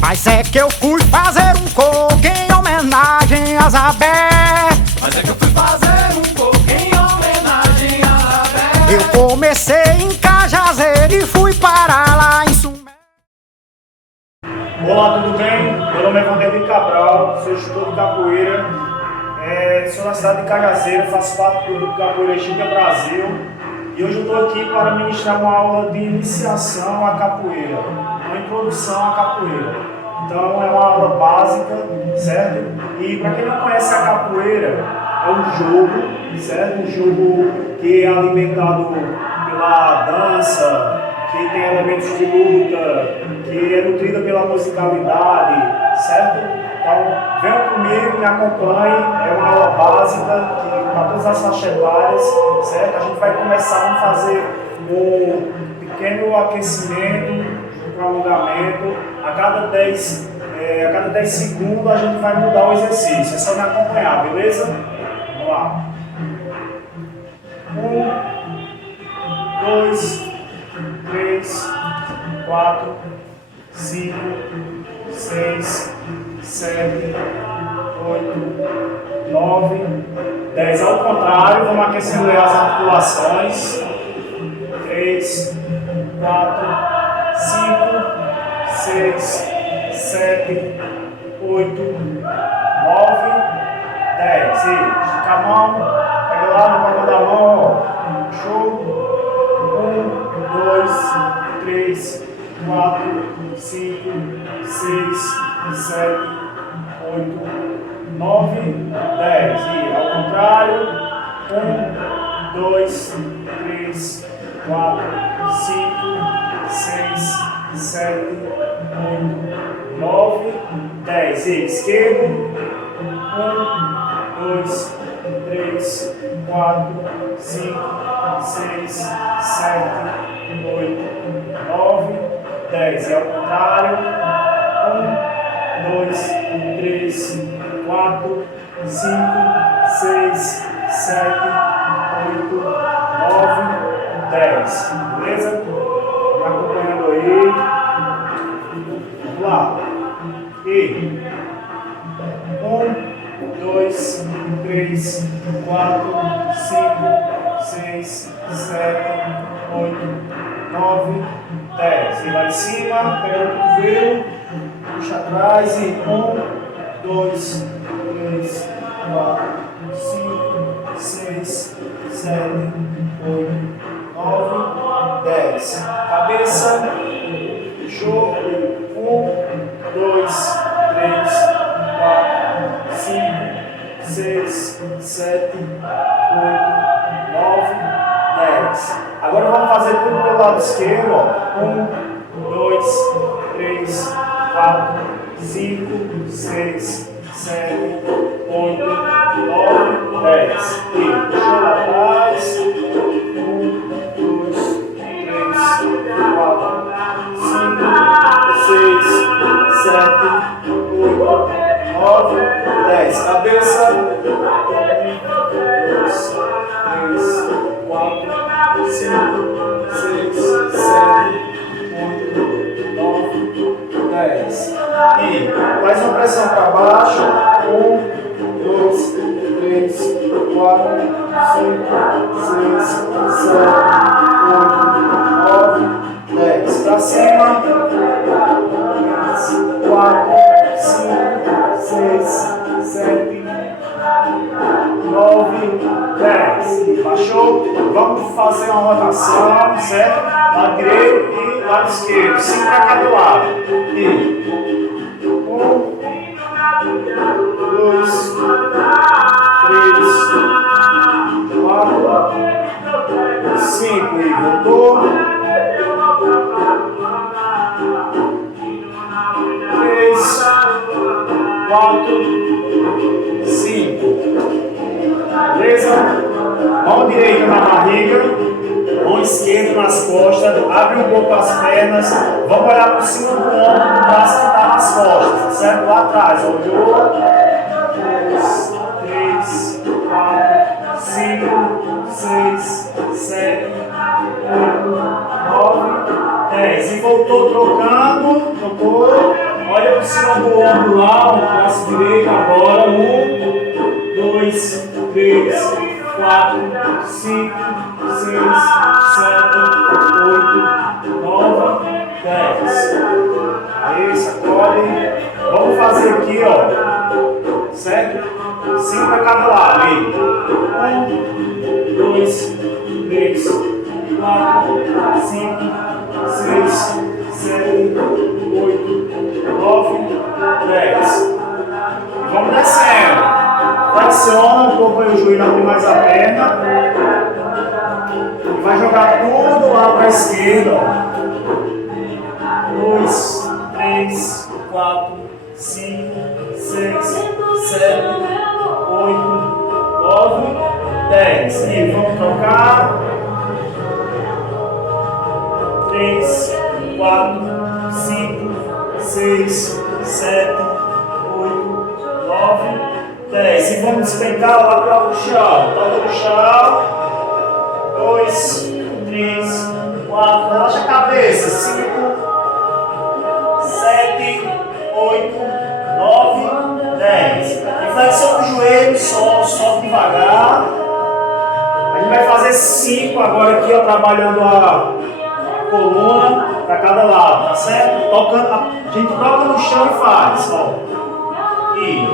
Mas é que eu fui fazer um coco em homenagem a Zabé. Mas é que eu fui fazer um coco em homenagem a Zabé. Eu comecei em Cajazeiro e fui parar lá em Sumé. Olá, tudo bem? Meu nome é Vanderlei Cabral, sou instrutor de capoeira, sou na cidade de Cajazeiro, faço parte do grupo Capoeira Chica Brasil e hoje eu estou aqui para ministrar uma aula de iniciação à capoeira, uma introdução à capoeira. Então é uma aula básica, certo? E para quem não conhece a capoeira, é um jogo, certo? Um jogo que é alimentado pela dança, que tem elementos de luta, que é nutrida pela musicalidade, certo? Então, venham comigo, me acompanhem, é uma aula básica para todas as faixas etárias, certo? A gente vai começar a fazer um pequeno aquecimento, um alongamento, a cada 10 segundos a gente vai mudar o exercício, é só me acompanhar, beleza? Vamos lá. 1, 2, 3, 4, 5, 6, 7, 8, 9, 10. Ao contrário, vamos aquecendo as articulações. 3, 4, 5, 6, 7, 8, 9, 10. E estica a mão, pega lá na palma da mão, ó. Show. 1, 2, 3, 4, 5, 6, 7, 8, 9, 10. E ao contrário, 1, 2, 3, 4, 5, 6, 7, 8, 9, 10. E esquerdo, 1, 2, 3, 4, 5, 6, 7, 8, 9, 10. E ao contrário, 1, 2, 3, 4, 5, 6, 7, 8, 9, 10. Beleza? Tá acompanhando aí? Vamos lá. E 1, 2, 3, 4, 5, 6, 7, 8, 9, 10. E lá em cima, pega o cotovelo, puxa atrás e 1, 2, 3, 4, 5, 6, 7, 8, 9, 10. Cabeça, show. 1, 2, 3, 4, 5, 6, 7, 8, 9, 10. Agora vamos fazer tudo pelo lado esquerdo, ó. 1, 2, 3, 4, 5, 6, 7, 8, 9, 10. E puxou lá atrás. 1, 2, 3, 4, 5, 6, 7, 8, 9, 10. Cabeça. 1, 2, 3, 4, 5, 6, 7, 8, 9, 10. E faz uma pressão para baixo. 1, 2, 3, 4, 5, 6, 7, 8, 9, 10. Para cima. 4, 5, 6, 7, 9, 10. Baixou? Vamos fazer uma rotação, certo? Lado direito e lado esquerdo. 5 para cada lado. E 1, 2, 3, 4, 5. E voltou. 3, 4, 5. Beleza? Mão direita na barriga, mão esquerda nas costas, abre um pouco as pernas, vamos olhar por cima do ombro do braço que está nas costas, certo? Lá atrás, olhou, 2, 3, 4, 5, cima do ombro lá, o braço direito agora. 1, 2, 3, 4, 5, 6, 7, 8, 9, 10. Aí, sacode. Vamos fazer aqui, ó. Certo? 5 para cada lado. 1, 2, 3, 4, 5, 6, 7, 8, 9, 10. Vamos descendo. Flexiona um pouco aí o joelho, abre mais a perna. E vai jogar tudo lá para a esquerda. 2, 3, 4, 5, 6, 7, 8, 9, 10. E vamos trocar. 3, 4, 5, 6, 7, 8, 9, 10. E vamos despencar lá para o chão. Toca no chão. 2, 3, 4. Relaxa a cabeça. 5, 7, 8, 9, 10. E flexiona o joelho, solta devagar. A gente vai fazer 5 agora aqui, ó, trabalhando a coluna para cada lado, tá certo? Tocando, a gente toca no chão e faz, ó. E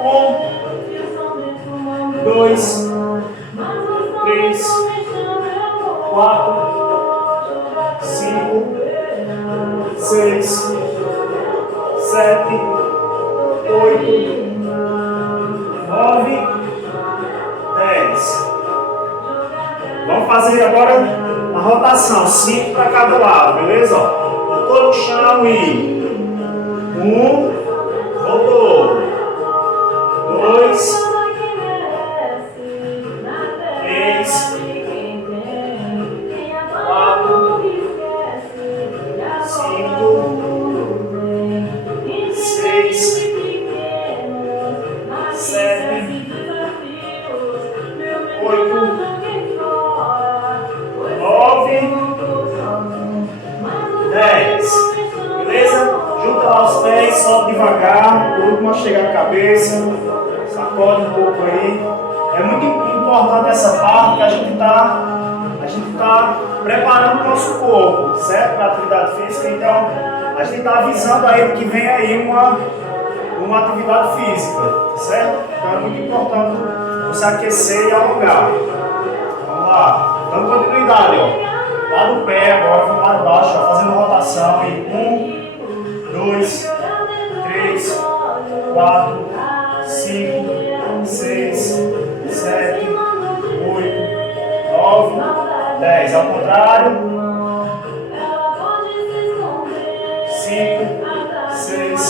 1, 2, 3, 4, 5, 6, 7, 8, 9, 10. Vamos fazer agora a rotação, 5 para cada lado, beleza? Tocou no chão e 1, voltou. 2, 3, 4, 5, 6, 7, 8, 9, 10. Beleza? Junta lá os pés, sobe devagar, por último a chegar a cabeça, sacode um pouco aí. É muito importante essa parte que a gente tá preparando o nosso corpo, certo? Para a atividade física. Então, a gente está avisando a ele que vem aí uma atividade física, certo? Então é muito importante você aquecer e alongar. Vamos lá, dando continuidade, ó. Lá do pé agora, vamos lá embaixo, ó, fazendo rotação em 1, 2, 3, 4, 5, 6, 7, 8, 9, 10. Ao contrário. 5, 6,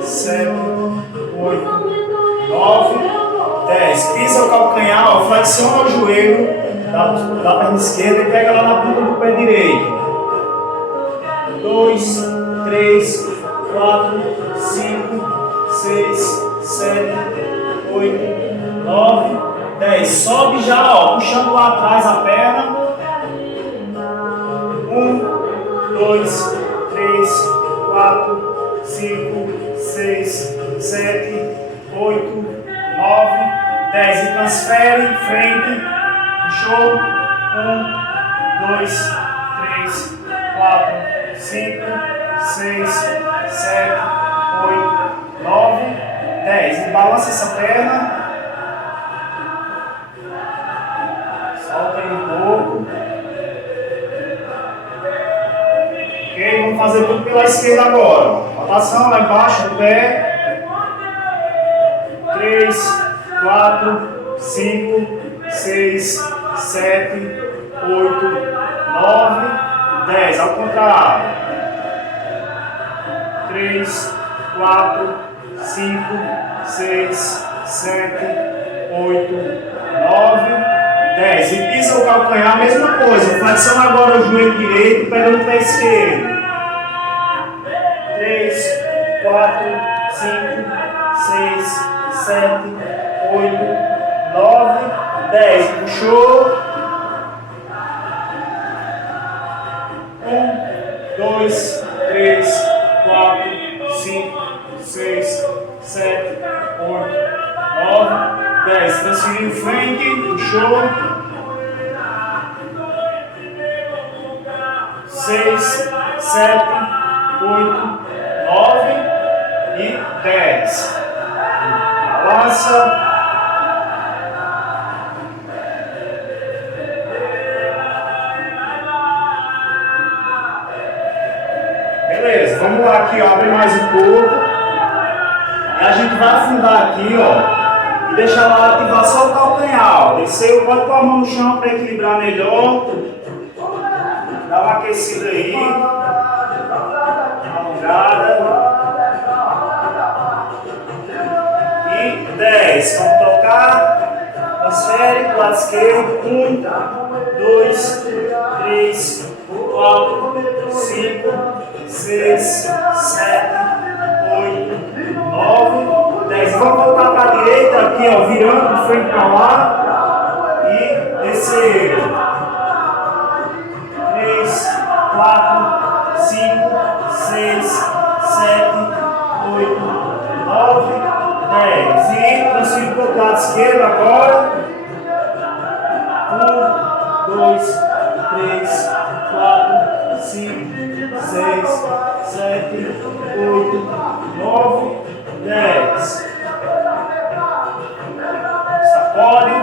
7, 8, 9, 10. Pisa o calcanhar, ó, flexiona o joelho da perna esquerda e pega lá na ponta do pé direito. 2, 3, 4, 5, 6, 7, 8, 9, 10. Sobe já, ó, puxando lá atrás a perna. 1, 2, 3, 4, 5, 6, 7, 8, 9, 10. E transfere em frente. Puxou. 1, 2, 3, 4, 5, 6, 7, 8, 9, 10. E balança essa perna. Solta aí um pouco. Ok, vamos fazer tudo pela esquerda agora. Rotação lá embaixo do pé. 3, 4, 5, 6, 7, 8, 9, 10. Ao contrário. 3, 4, 5, 6, 7, 8, 9, 10. E pisa o calcanhar, a mesma coisa. Flexiona agora o joelho direito, pegando o pé esquerdo. 3, 4, 5, 6, 7, 8, 9, 10. Puxou. 1, 2, 3, 4, 5, 9, 10. Transferiu frente, puxou. 6, 7, 8, 9 e 10. Balança. Beleza, vamos lá aqui, ó, abre mais um pouco. E a gente vai afundar aqui, ó, e deixar lá ativar só o calcanhar, ó. Desceu, pode pôr a mão no chão para equilibrar melhor. Dá uma aquecida aí. Alongada. E 10. Vamos trocar. Transfere para o lado esquerdo. 1, 2, 3, 4, 5, 6, 7, 8, 9, 10. Vamos voltar para a direita aqui, ó, virando de frente para lá. E descer. 3, 4, 5, 6, 7, 8, 9, 10. E transfiro para o lado esquerdo agora. 1, 2, 3, 4, 5, 6, 7, 8, 9, 10. Sacode.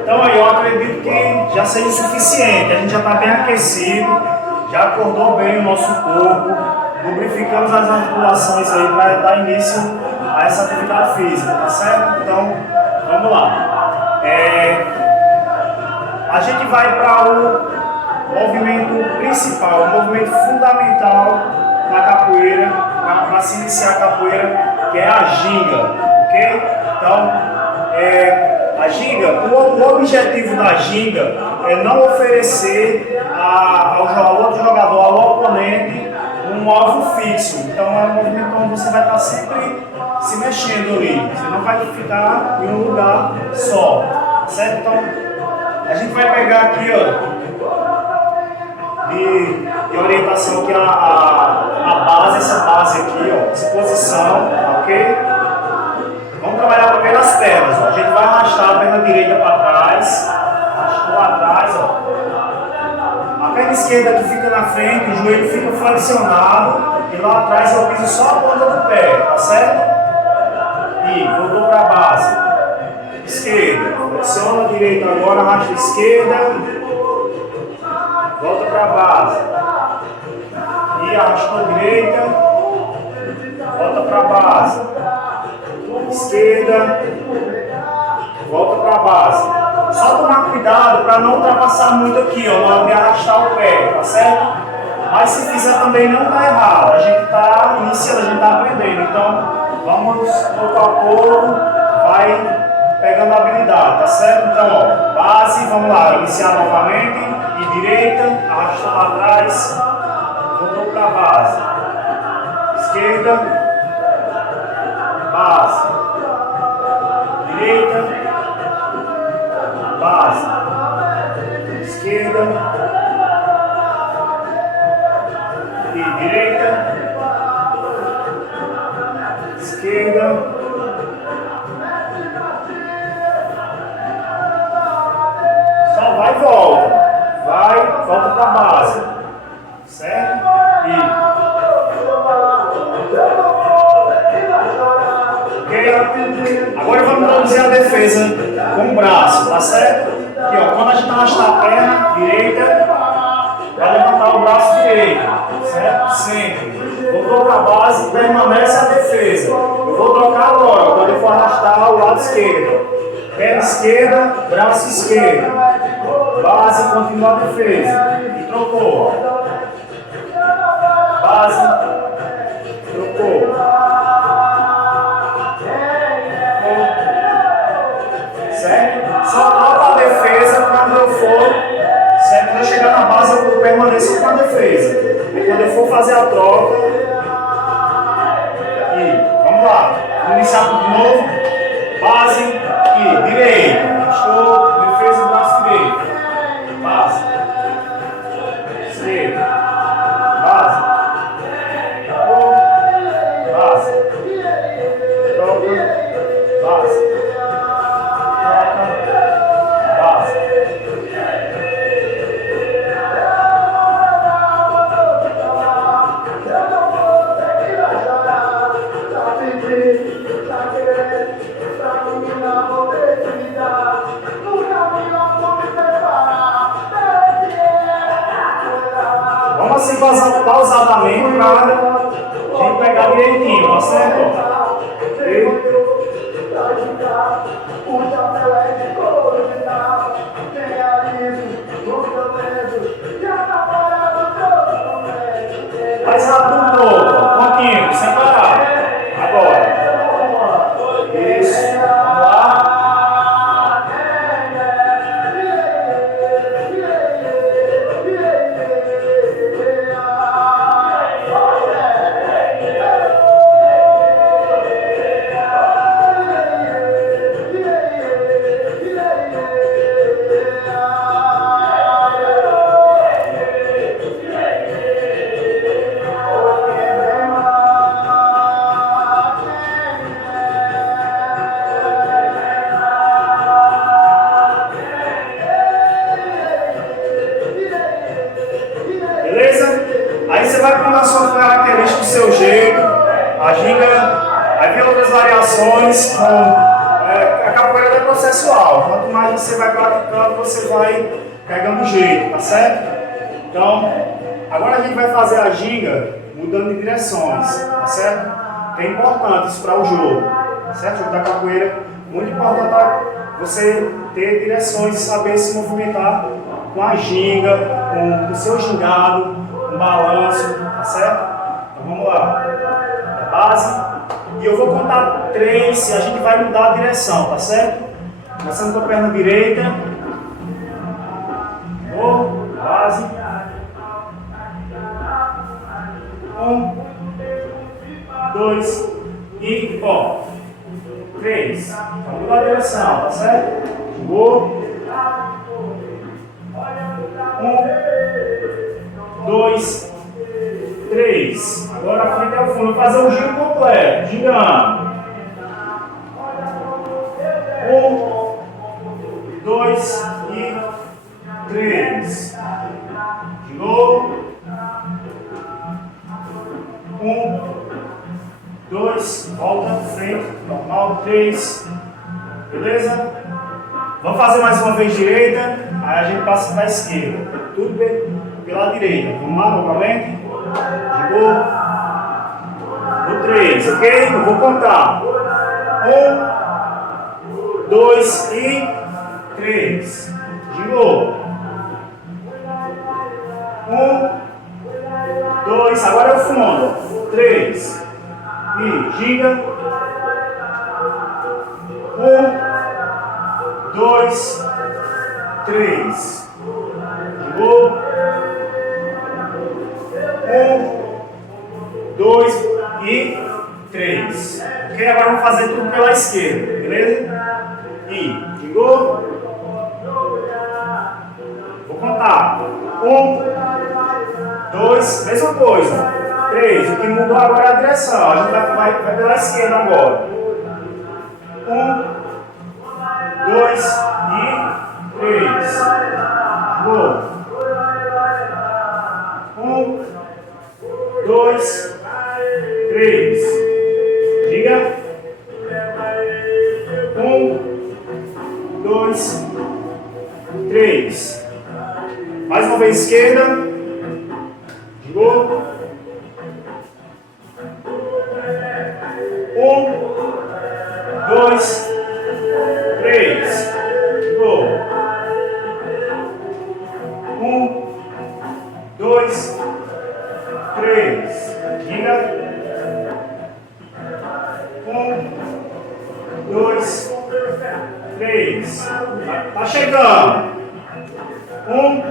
Então aí eu acredito que já seja o suficiente, a gente já está bem aquecido, já acordou bem o nosso corpo, lubrificamos as articulações aí para dar início a essa atividade física, tá certo? Então, vamos lá. A gente vai para o movimento principal, o movimento fundamental na capoeira, para se iniciar a capoeira, que é a ginga, ok? Então, a ginga, o objetivo da ginga é não oferecer ao outro jogador, ao oponente, um alvo fixo. Então é um movimento onde você vai estar sempre se mexendo ali. Você não vai ficar em um lugar só. Certo? Então a gente vai pegar aqui, ó, de orientação aqui a base, essa base aqui, ó, essa posição, ok? Vamos trabalhar primeiro as pernas, ó. A gente vai arrastar a perna direita para trás, arrastou atrás, ó. A perna esquerda que fica na frente, o joelho fica flexionado e lá atrás eu piso só a ponta do pé, tá certo? E voltou para a base. Esquerda, flexiona a direita agora, arrasta a esquerda, volta para a base. E arrastou a direita, volta para a base. Esquerda, volta para a base. Só tomar cuidado para não ultrapassar muito aqui, ó, na hora de arrastar o pé, tá certo? Mas se fizer também não tá errado. A gente tá iniciando, a gente tá aprendendo. Então, vamos pouco a pouco, vai pegando a habilidade, tá certo? Então, ó, base, vamos lá, iniciar novamente. E direita, arrastou para trás, voltou para a base. Esquerda, base. Direita, base. Esquerda e direita, esquerda, só vai e volta, volta para a base, certo? E agora vamos introduzir a defesa com o braço, tá certo? Aqui, ó, quando a gente arrastar a perna direita, vai levantar o braço direito, certo? Sempre. Voltou para a base, permanece a defesa. Eu vou trocar agora, ó, quando eu for arrastar o lado esquerdo. Perna esquerda, braço esquerdo. Base, continua a defesa. E trocou. Base, trocou. Certo? Só troca a defesa quando eu for, certo? Quando eu chegar na base, eu permaneço com a defesa. E quando eu for fazer a troca, e vamos lá, vamos iniciar de novo. Base e direito. Estou, defesa do braço direito. Base. Esquerda. Base. O chapéu é de couro de nada, tem aviso, o prometo, já namorado todo momento. Mais rápido de novo, contínuo, sem parar. Agora. Isso, vamos lá. Beleza? Aí você vai pondo a sua característica do seu jeito, a ginga, aí vem outras variações, a capoeira é processual. Quanto mais você vai praticando, você vai pegando o jeito, tá certo? Então, agora a gente vai fazer a ginga mudando de direções, tá certo? É importante isso para o jogo, tá certo? O jogo da capoeira, muito importante você ter direções e saber se movimentar com a ginga, com o seu gingado, um balanço, tá certo? Então vamos lá. A base. E eu vou contar 3 e a gente vai mudar a direção, tá certo? Começando com a perna direita. Base. 1, 2 e 3. Vamos mudar a direção, tá certo? Jogou. 1, 2, 3. Agora a frente é o fundo. Vou fazer um giro completo. Girando. 1, 2 e 3. Girou. 1, 2. Volta. Frente. Normal. 3. Beleza? Vamos fazer mais uma vez direita. Aí a gente passa para a esquerda. Tudo bem? Pela direita. Vamos lá novamente. Girou. No 3, ok? Eu vou contar. 1, 2 e 3. Girou. 1, 2. Agora é o fundo. 3. E gira. 1, 2, 3. Girou. 1, 2 e 3. Ok? Agora vamos fazer tudo pela esquerda, beleza? E girou. Vou contar. 1, 2, mesma coisa. 3. O que mudou agora é a direção. A gente vai pela esquerda agora. 1, 2 e 3. Girou. 1, 2, 3. Diga. 1, 2, 3. Mais uma vez esquerda. Girou. 1, 2, 3. Girou. 1, 2, 3. Diga. 1, 2, 3. Tá chegando. 1,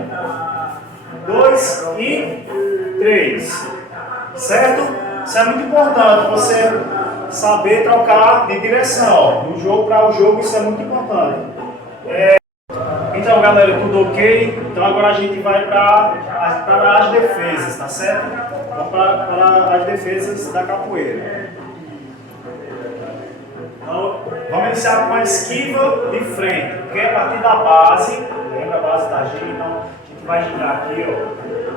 2 e 3. Certo? Isso é muito importante. Você saber trocar de direção. Do jogo para o jogo, isso é muito importante. Então, galera, tudo ok? Então agora a gente vai para as defesas, tá certo? Vamos para as defesas da capoeira. Então, vamos iniciar com a esquiva de frente, que é a partir da base. Lembra a base da ginga? Então a gente vai girar aqui, ó.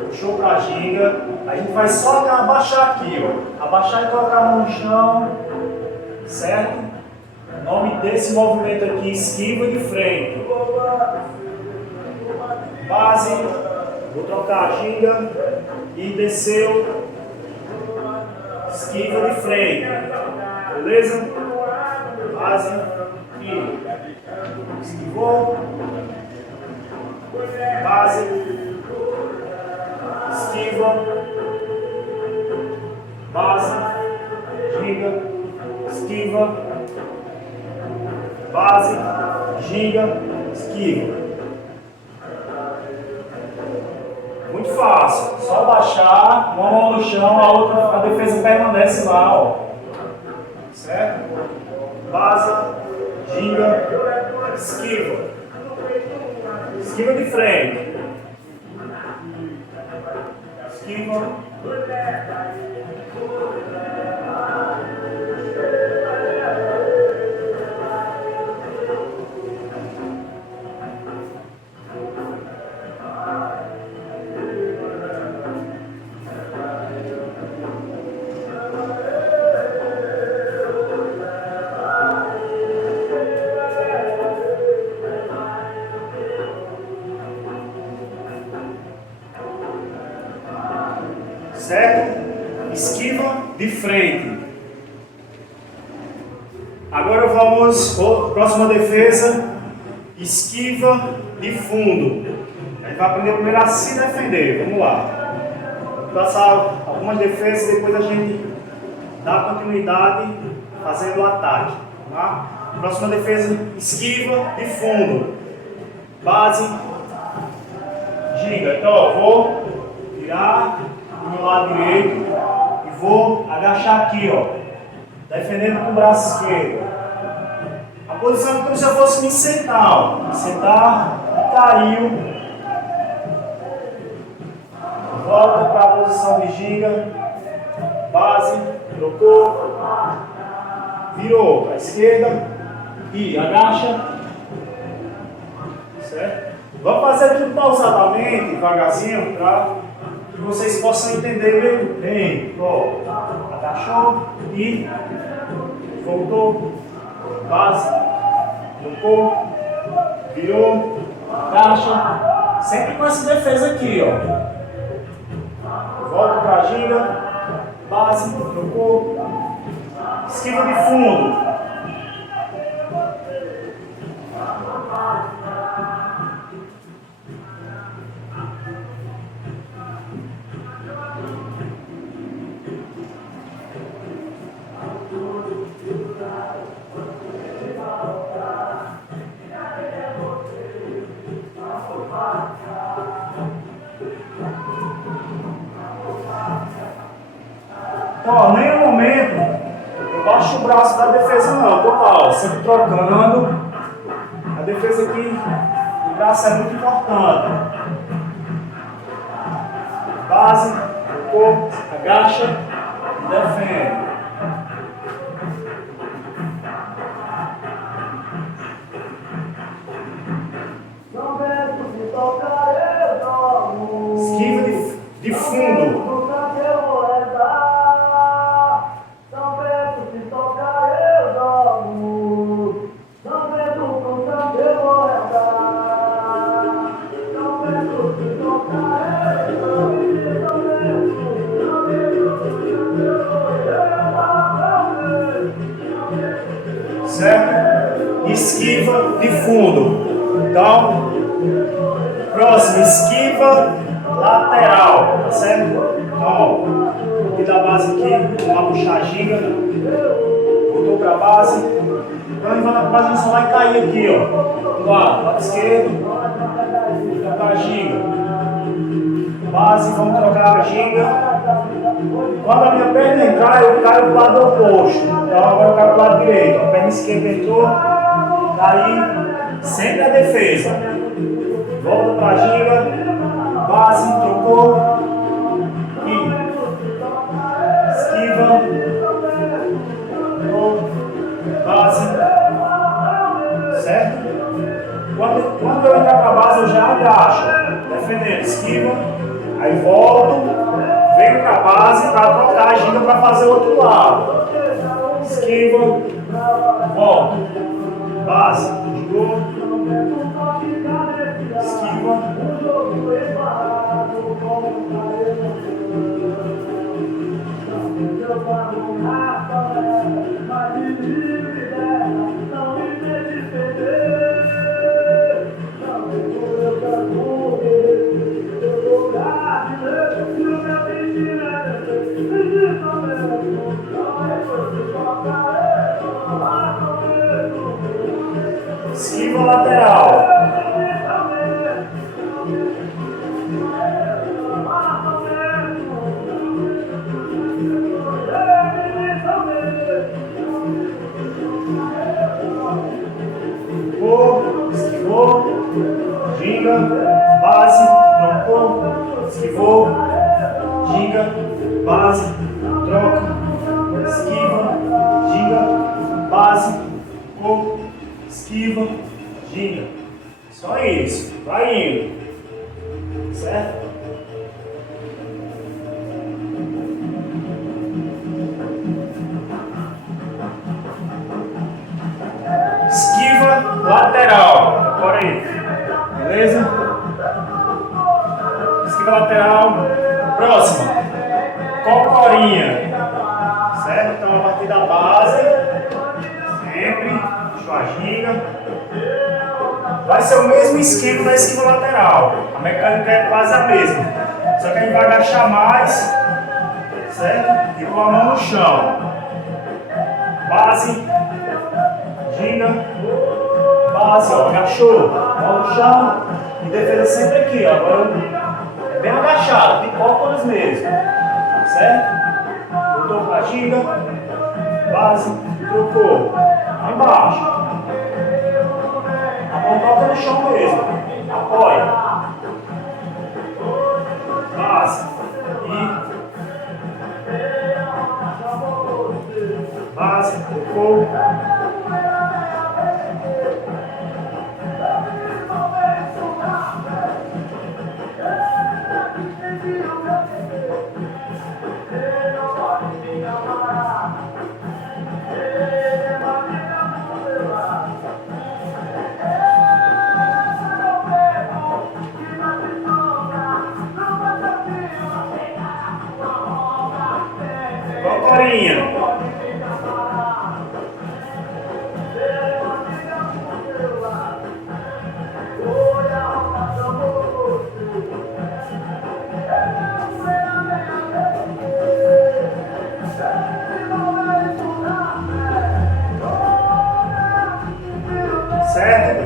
Puxou para a ginga. A gente vai só abaixar aqui, ó. Abaixar e colocar a mão no chão. Certo? O nome desse movimento aqui, esquiva de frente. Base, vou trocar a ginga e desceu, esquiva de frente, beleza? Base e esquivou, base, esquiva, base, ginga, esquiva, base, ginga, esquiva. Muito fácil, só baixar, uma mão no chão, a defesa permanece lá, ó. Certo? Base, ginga, esquiva. Esquiva de frente. Esquiva. Certo? Esquiva de frente. Agora vamos, próxima defesa, esquiva de fundo. A gente vai aprender primeiro a se defender. Vamos lá. Vou passar algumas defesas, depois a gente dá continuidade fazendo o ataque. Tá? Próxima defesa, esquiva de fundo. Base, ginga. Então, ó, vou virar do meu lado direito e vou agachar aqui, ó, defendendo com o braço esquerdo. A posição é como se eu fosse me sentar, ó, me sentar e caiu. Volta para a posição de ginga, base, trocou, virou para a esquerda e agacha, certo? Vamos fazer tudo pausadamente, devagarzinho, para que vocês possam entender bem. Ó, agachou e voltou, base, trocou, virou, agacha, sempre com essa defesa aqui, ó. Volta para a ginga, base, trocou, esquiva de fundo. Então, ó, nenhum momento eu baixo o braço da defesa não, estou lá, ó, sempre trocando. A defesa aqui, o braço é muito importante. Base, tocou, agacha e defende. Esquiva de fundo. Certo? Esquiva de fundo. Então, próximo, esquiva lateral, tá certo? Então, aqui da base aqui, vamos lá puxar a ginga, voltou para a base, então ele vai na base, só vai cair aqui, ó, do lado esquerdo, voltou para a ginga, base, vamos trocar a ginga. Quando a minha perna entrar, eu caio para o lado oposto. Então agora eu caio para o lado direito. A perna esquerda entrou, caí, sempre a defesa. Volta para a ginga, base, trocou, e esquiva, trocou, base, certo? Quando eu entrar para a base, eu já agacho, defendendo, esquiva, aí volto. Venho para a base para trocar a ginga para fazer o outro lado. Esquiva, volta, base, girou, esquiva, esquiva lateral. Esquivou, ginga, base, trocou, esquivou, ginga, base, troca, esquiva, ginga, base, trocou, esquiva, ginga. Só isso, vai indo, certo? Esquiva lateral, agora aí, beleza? Esquiva lateral, próxima, cocorinha, certo? Então a partir da base, sempre, sua ginga, vai ser o mesmo esquema da esquiva lateral, a mecânica é quase a mesma, só que a gente vai agachar mais, certo? E com a mão no chão, base, ginga, base, ó, agachou, mão no chão e defesa sempre aqui, ó, agora bem agachado, de cócoras mesmo, certo? Voltou pra ginga, base, trocou, lá embaixo, a mão toca no chão mesmo, apoia, base, e base, trocou, cocorinha. Certo?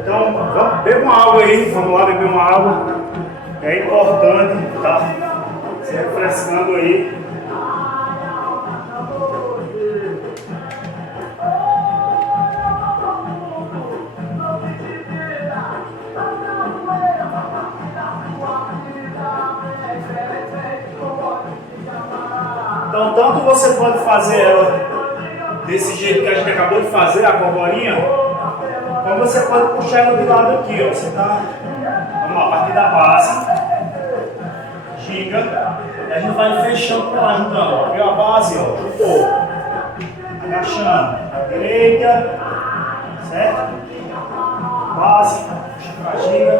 Então, vamos beber uma água aí, vamos lá beber uma água. É importante, tá? Se refrescando aí. Então, tanto você pode fazer ela desse jeito que a gente acabou de fazer, a cocorinha, como você pode puxar ela de lado aqui, ó. Você tá, vamos lá, a partir da base, ginga, e a gente vai fechando pra lá, juntando, ó. Abriu a base, ó, juntou, agachando, à direita, certo? Base, puxa pra ginga,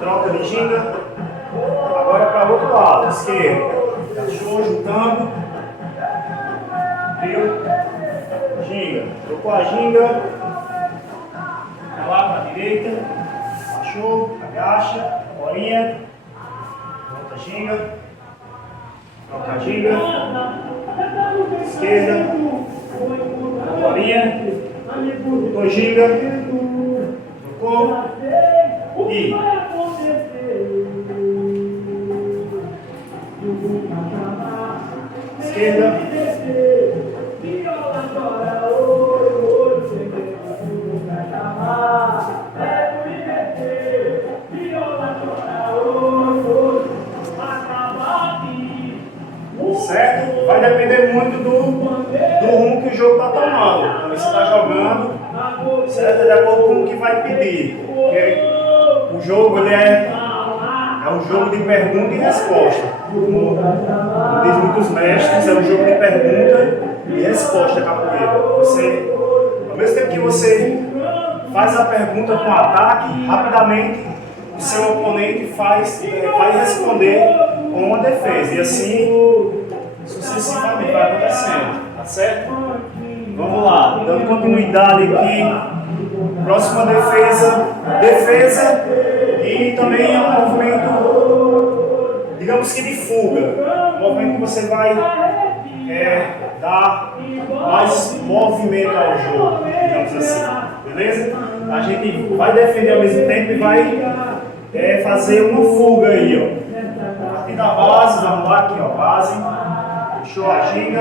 troca de ginga, agora para o outro lado, esquerdo. Agachou, juntando, viu? Ginga, trocou a ginga, vai lá para a direita, achou, agacha, orienta, volta a ginga, troca a ginga, esquerda, orienta, trocou ginga, trocou e esquerda, certo? Vai depender muito do rumo que o jogo está tomando. Então, você está jogando, certo? De acordo com o que vai pedir. Porque o jogo ele é um jogo de pergunta e resposta. Como diz muitos mestres, é um jogo de pergunta e resposta, capoeira. Você, ao mesmo tempo que você faz a pergunta com ataque, rapidamente o seu oponente vai responder com uma defesa. E assim sucessivamente vai acontecendo, tá certo? Vamos lá, dando continuidade aqui. Próxima defesa e também é um movimento, digamos que de fuga. Um movimento que você vai dar mais movimento ao jogo, digamos assim. beleza? A gente vai defender ao mesmo tempo e vai fazer uma fuga aí, ó. A partir da base, vamos lá aqui, ó, base, puxou a ginga,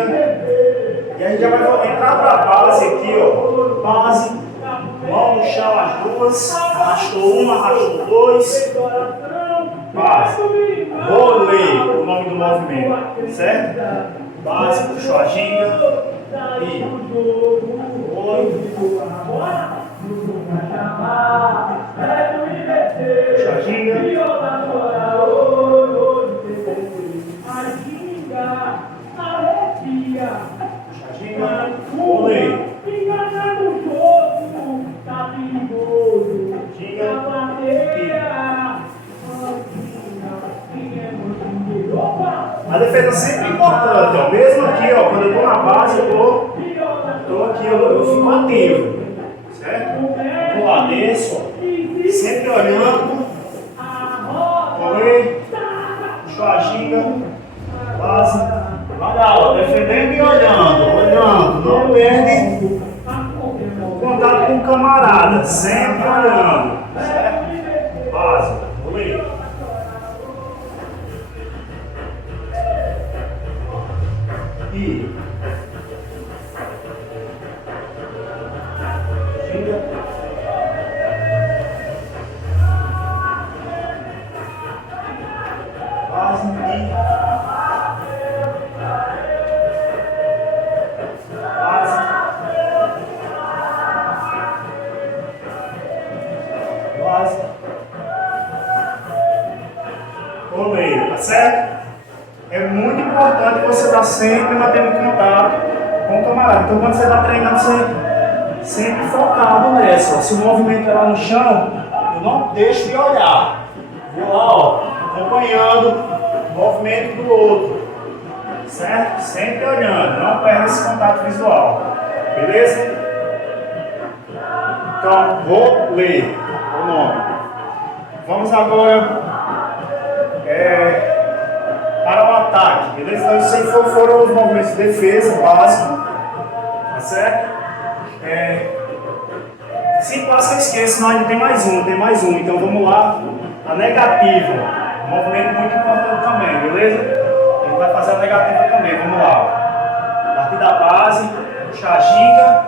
e a gente já vai entrar para a base aqui, ó, base, mão no chão as duas, arrastou uma, arrastou dois, base, rolê, o nome do movimento, certo? Base, puxou a ginga, e foi, puxou a ginga, rolê, a defesa sempre é importante, ó. Mesmo aqui, ó, quando eu tô na base, tô aqui, eu fico ativo, certo? Vou lá, desço, ó, sempre olhando, rolê, puxou a ginga, base, vai lá, ó, defendendo e olhando, não perde contato com o camarada, sempre olhando, certo? Base, rolê. E ginga, base e base, base, rolê, tá certo? É muito importante você estar sempre mantendo contato com o camarada. Então, quando você está treinando, você sempre focado nessa. Se o movimento é lá no chão, eu não deixo de olhar. Vou lá, ó, acompanhando o movimento do outro. Certo? Sempre olhando. Não perde esse contato visual. Beleza? Então, vou ler o nome. Vamos agora para o ataque, beleza? Então isso aí foram os movimentos de defesa básico, tá certo? Se passa, eu esqueço, não, ainda tem mais um, então vamos lá, a negativa, um movimento muito importante também, beleza? A gente vai fazer a negativa também, vamos lá, a partir da base, puxar a ginga,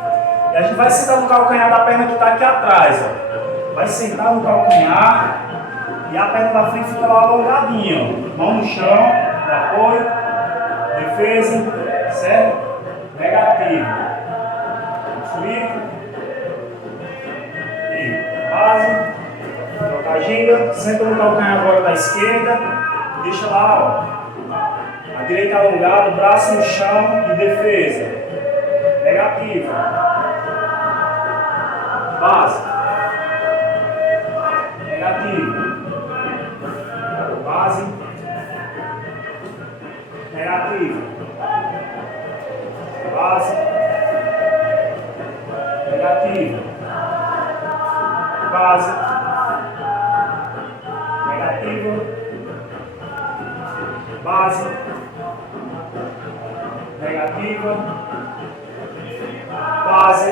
e a gente vai sentar no calcanhar da perna que está aqui atrás, ó. Vai sentar no calcanhar, e a perna da frente fica lá alongadinha, ó. Mão no chão, apoio, defesa, certo? Negativo. Subir. E base. Trocar a ginga. Senta no calcanhar agora da esquerda. Deixa lá, ó. A direita alongada, braço no chão e defesa. Negativo. Base. Negativo. Base. Negativo. Base. Negativo. Base. Negativo. Base. Negativa. Base.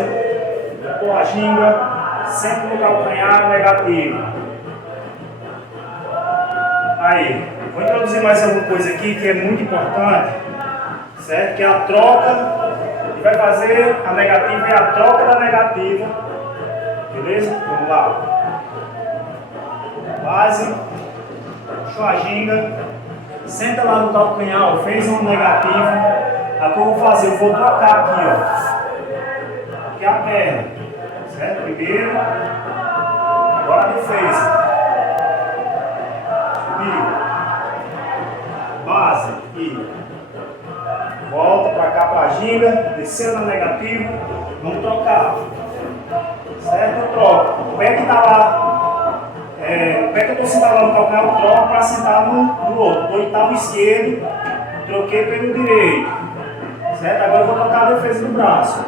Com a ginga. Sempre no calcanhar negativo. Aí. Vou introduzir mais alguma coisa aqui que é muito importante, certo? Que é a troca, e vai fazer a negativa e a troca da negativa, beleza? Vamos lá. Base, puxou a ginga, senta lá no calcanhar, fez uma negativa, aí o que eu vou fazer? Eu vou trocar aqui, ó. Aqui é a perna, certo? Primeiro, agora a defesa. Base e volta para cá para a ginga, descendo na negativa, vamos trocar, certo? Eu troco, o pé que está lá, o pé que eu estou sentado lá no calcanhar, eu troco para sentar no outro, do oitavo esquerdo, troquei pelo direito, certo? Agora eu vou trocar a defesa do braço,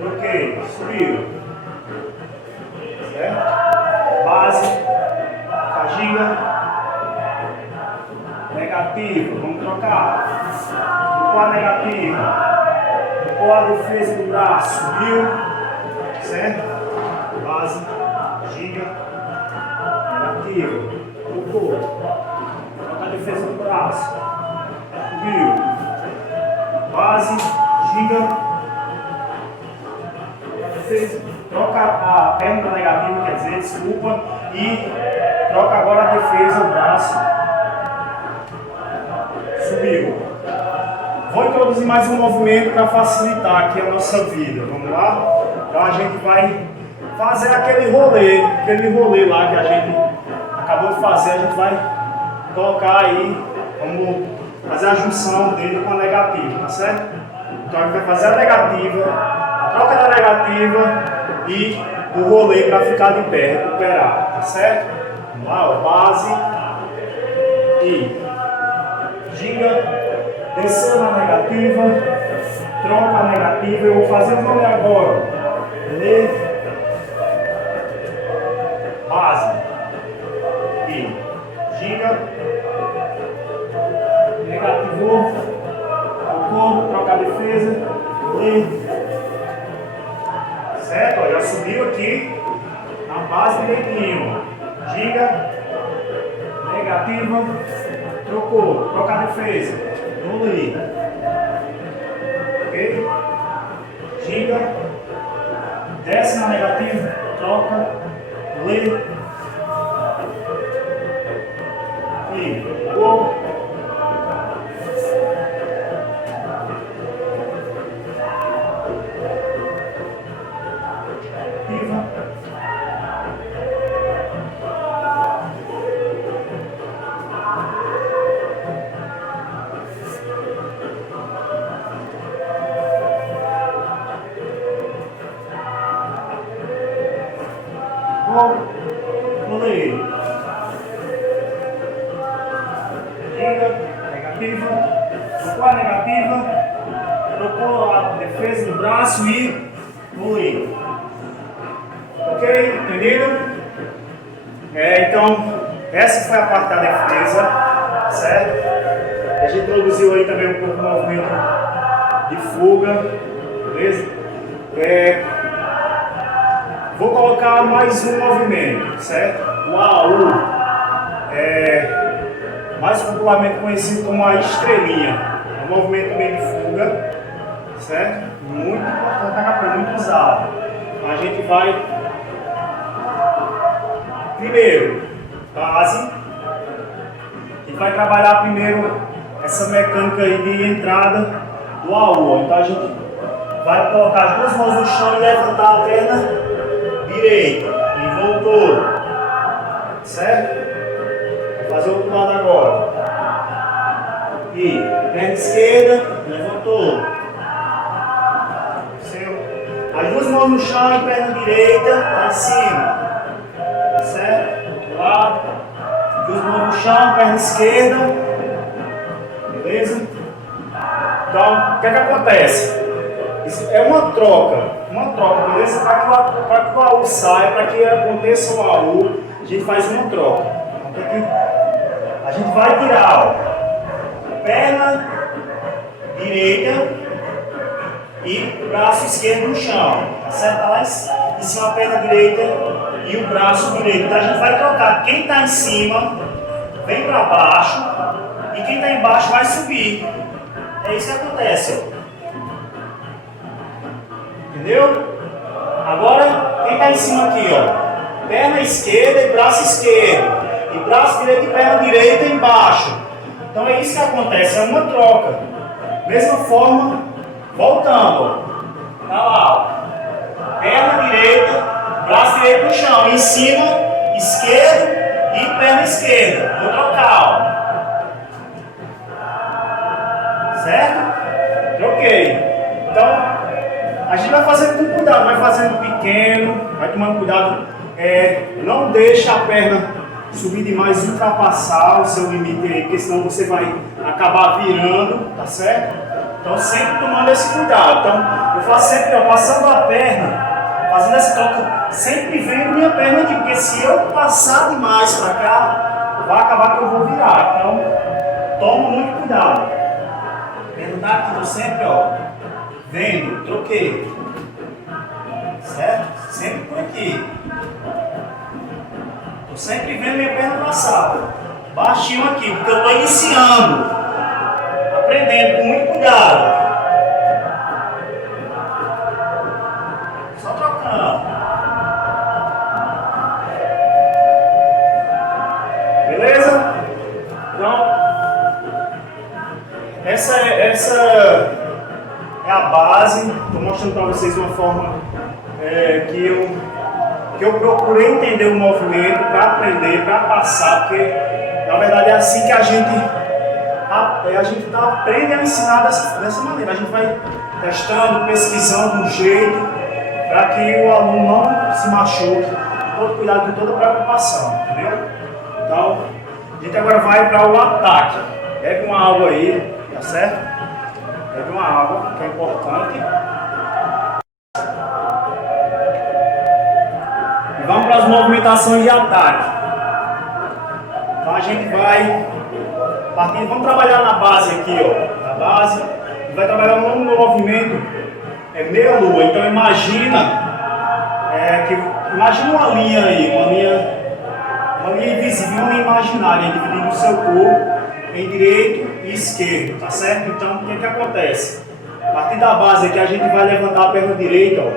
troquei, subiu, certo? Base, a ginga, negativo, vamos trocar. Com a negativa, com a defesa do braço, subiu, certo? Base, ginga, negativo, tocou, troca a defesa do braço, subiu, base, ginga, defesa, troca a perna negativa, quer dizer, desculpa, e troca agora a defesa, o braço, subiu. Vou introduzir mais um movimento para facilitar aqui a nossa vida, vamos lá? Então a gente vai fazer aquele rolê lá que a gente acabou de fazer, a gente vai colocar aí, vamos fazer a junção dele com a negativa, tá certo? Então a gente vai fazer a negativa, a troca da negativa e o rolê para ficar de pé, recuperar, tá certo? Vamos lá, ó, base e ginga. Desceu na negativa, troca a negativa, eu vou fazer o nome agora. Lê, base e ginga, negativou, tocou, troca a defesa, lê, certo? Ó, já subiu aqui na base direitinho, ginga, negativa, trocou, troca a defesa. Vamos aí. Ok? Ginga. Desce na negativa. Troca. Lê. E. Gol. Ativa. Rolê. Ginga, negativa, trocou a negativa, trocou a defesa no braço e rolê. Ok? Entendido? Então, essa foi a parte da defesa, certo? A gente introduziu aí também um pouco do movimento de fuga, beleza? Vou colocar mais um movimento, certo? O AU, mais popularmente conhecido como a estrelinha. É um movimento também de fuga, certo? Muito importante, muito usado. A gente vai, primeiro, base. A gente vai trabalhar primeiro essa mecânica aí de entrada do AU. Então a gente vai colocar as duas mãos no chão e levantar a perna direita e voltou, certo? Vou fazer o outro lado agora. E perna esquerda, levantou. As duas mãos no chão e perna direita lá em cima, certo? Lá, duas mãos no chão, perna esquerda, beleza? Então, o que é que acontece? Isso é uma troca, beleza? Para que o AU saia, para que aconteça o AU, a gente faz uma troca. A gente vai tirar, ó, perna direita e braço esquerdo no chão, tá certo? Tá lá em cima a perna direita e o braço direito. Então a gente vai trocar. Quem está em cima vem para baixo e quem está embaixo vai subir. É isso que acontece, ó. Entendeu? Agora, quem está em cima aqui, ó, perna esquerda e braço esquerdo, e braço direito e perna direita embaixo. Então é isso que acontece, é uma troca. Mesma forma, voltando, ó. Tá lá, ó. Perna direita, braço direito no chão, em cima, esquerdo e perna esquerda. Vou trocar, ó. Certo? Troquei. Então, a gente vai fazendo com cuidado, vai fazendo pequeno, vai tomando cuidado, não deixa a perna subir demais, ultrapassar o seu limite aí, porque senão você vai acabar virando, tá certo? Então sempre tomando esse cuidado. Então eu faço sempre, ó, passando a perna, fazendo essa troca, sempre vendo minha perna aqui, porque se eu passar demais para cá, vai acabar que eu vou virar. Então toma muito cuidado. Perna tá aqui, eu sempre, ó. Vendo, troquei. certo? Sempre por aqui. Eu sempre vendo minha perna passar, baixinho aqui, porque eu estou iniciando, aprendendo com muito cuidado. Só trocando. Beleza? Então, essa é a base. Estou mostrando para vocês uma forma que eu procurei entender o movimento para aprender, para passar, porque na verdade é assim que a gente aprende a ensinar dessa maneira. A gente vai testando, pesquisando um jeito para que o aluno não se machuque, todo cuidado, com toda preocupação, entendeu? Então, a gente agora vai para o ataque. Bebe uma água aí, tá certo? Bebe uma água, que é importante. Vamos para as movimentações de ataque. Então a gente vai partindo, vamos trabalhar na base aqui, ó. Na base, vai trabalhar no movimento meia lua. Então imagina uma linha aí, uma linha invisível, uma linha imaginária, dividindo o seu corpo em direito e esquerdo, tá certo? Então o que acontece? A partir da base aqui a gente vai levantar a perna direita, ó.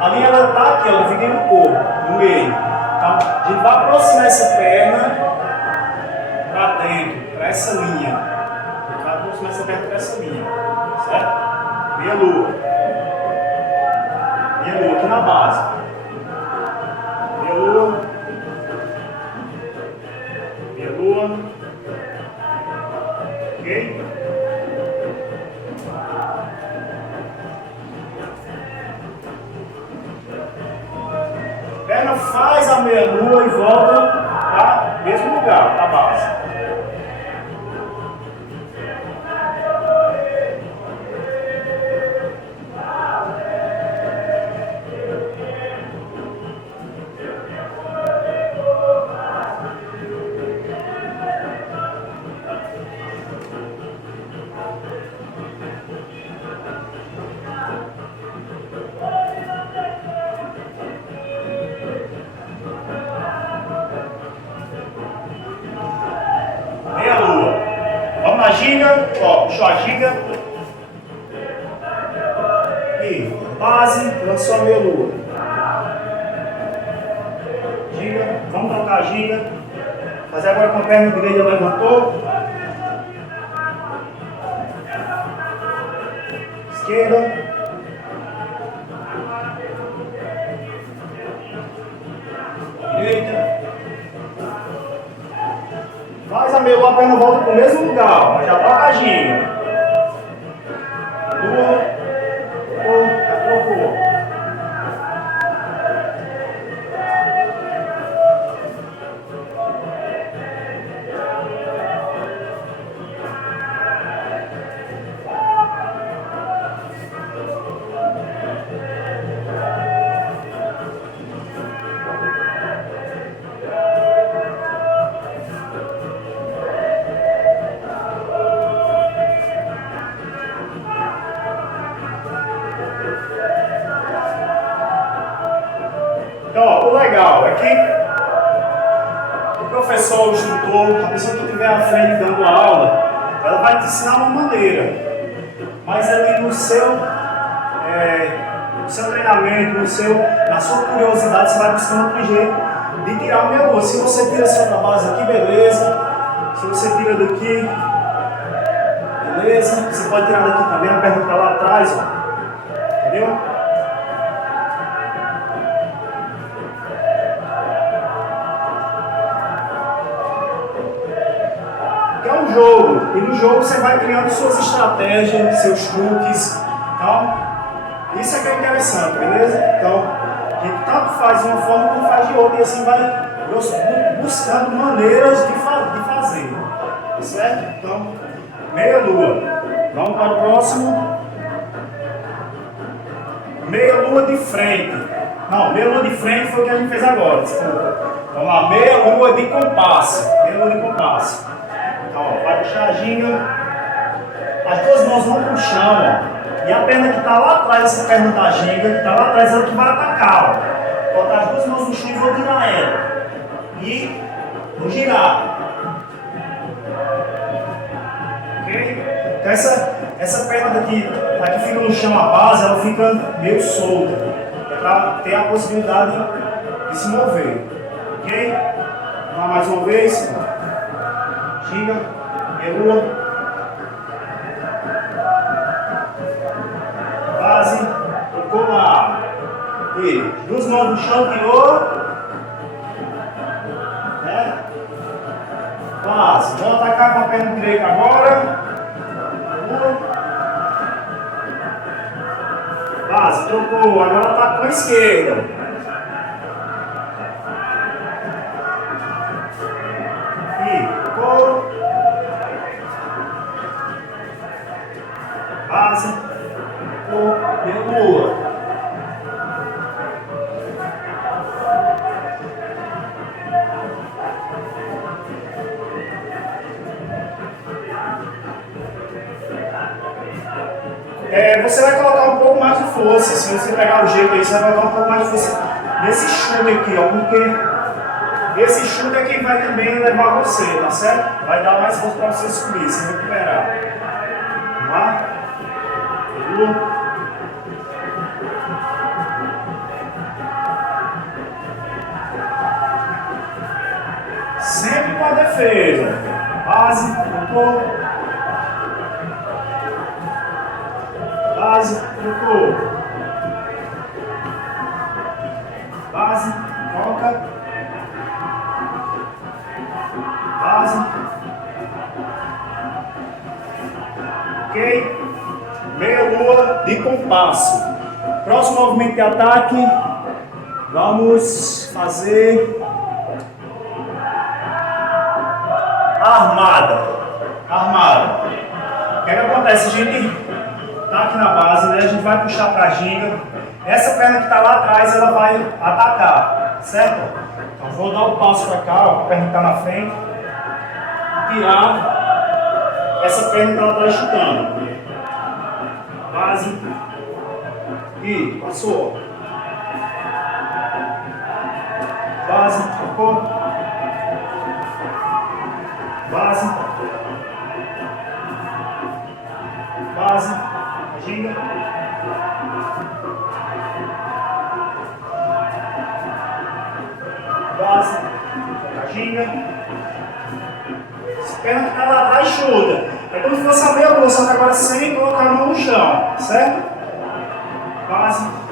A linha ela está aqui, ó, dividindo o corpo, no meio. Então, a gente vai aproximar essa perna para dentro, para essa linha. A gente vai aproximar essa perna para essa linha, certo? Meia lua. Meia lua aqui na base. Meia lua. Meia lua. Ok? Perna faz a meia lua e volta para o mesmo lugar, para a base. Ginga, ó, puxou a ginga. E base, lançou a meia lua. Ginga, vamos trocar a ginga. Fazer agora com a perna direita, levantou. Esquerda. Direita. Faz a meia lua, a perna volta para o mesmo lugar, ó. Já troca a ginga. Lua, já trocou. Então, ó, o legal é que o professor, o instrutor, a pessoa que estiver à frente dando a aula, ela vai te ensinar uma maneira, mas ali no seu treinamento, na sua curiosidade, você vai buscando outro jeito de tirar o meia lua. Se você tira só da base aqui, beleza. Se você tira daqui, beleza. Você pode tirar daqui também, a perna para lá atrás, ó. Entendeu? É um jogo, e no jogo você vai criando suas estratégias, seus truques. Então, isso é que é interessante, beleza? Então, a gente tanto faz de uma forma como faz de outra, e assim vai buscando maneiras de fazer, certo? Então, meia lua. Vamos para o próximo. Meia lua de frente. Não, meia lua de frente foi o que a gente fez agora, desculpa. Vamos lá, meia lua de compasso. Meia lua de compasso. Então, ó, vai puxar a ginga. As duas mãos vão pro chão, ó. E a perna que está lá atrás, essa perna da ginga, que está lá atrás, ela que vai atacar, ó. Botar as duas mãos no chão e vou tirar ela. E vou girar. Ok? Então essa perna daqui fica no chão, a base, ela fica meio solta. É para ter a possibilidade de se mover. Ok? Vamos lá mais uma vez. Ginga, perua. Base, tocou lá. E duas mãos no chão, tirou. Né? Base, vamos atacar com a perna direita agora. Base, trocou, agora tá com a esquerda. E trocou. Base, trocou, derrubou. Você vai colocar um pouco mais de força, se você pegar o jeito aí, você vai colocar um pouco mais de força nesse chute aqui, ó, porque esse chute é quem vai também levar você, tá certo? Vai dar mais força para você subir, se recuperar. Vamos lá? Sempre com a defesa. Base, trocou. Base, trocou. Base, troca. Base. Ok? Meia lua de compasso. Próximo movimento de ataque. Vamos fazer armada. Armada. O que acontece, gente? Tá aqui na base, né? A gente vai puxar para a ginga. Essa perna que está lá atrás, ela vai atacar, certo? Então vou dar um passo para cá, ó, a perna que está na frente. Tirar essa perna que está lá atrás chutando. Base. E passou. Base, tocou. Base. Base. Ginga. Base. Ginga. Essa perna que está lá atrás chuta. É como se fosse a meia lua, só que agora sem colocar a mão no chão, certo? Base.